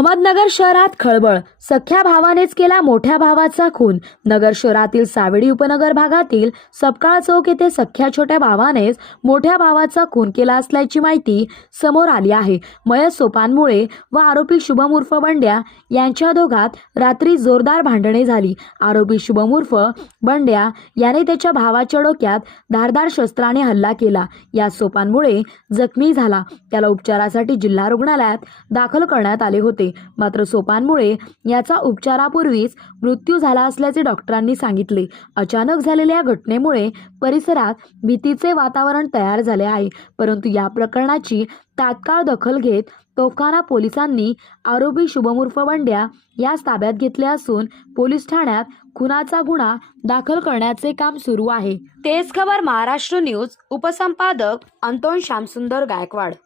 अहमदनगर शहरात खळबळ. सख्या भावानेच केला मोठ्या भावाचा खून. नगर शहरातील सावेडी उपनगर भागातील सपकाळ चौक येथे सख्या छोट्या भावानेच मोठ्या भावाचा खून केला असल्याची माहिती समोर आली आहे. मयत सोपानमुळे व आरोपी शुभम उर्फ बंड्या यांच्या दोघात रात्री जोरदार भांडणे झाली. आरोपी शुभम उर्फ बंड्या याने त्याच्या भावाच्या डोक्यात धारदार शस्त्राने हल्ला केला. या सोपानमुळे जखमी झाला. त्याला उपचारासाठी जिल्हा रुग्णालयात दाखल करण्यात आले होते. मात्र सोपानमुळे याचा उपचारापूर्वीच मृत्यू झाला असल्याचे डॉक्टरांनी सांगितले. अचानक झालेल्या या घटनेमुळे परिसरात भीतीचे वातावरण तयार झाले आहे. परंतु या प्रकरणाची तात्काळ दखल घेत तोफखाना पोलिसांनी आरोपी शुभमूर्फ बंड्या यास ताब्यात घेतले असून पोलीस ठाण्यात खुनाचा गुन्हा दाखल करण्याचे काम सुरू आहे. तेच खबर महाराष्ट्र न्यूज उपसंपादक अंतोन श्यामसुंदर गायकवाड.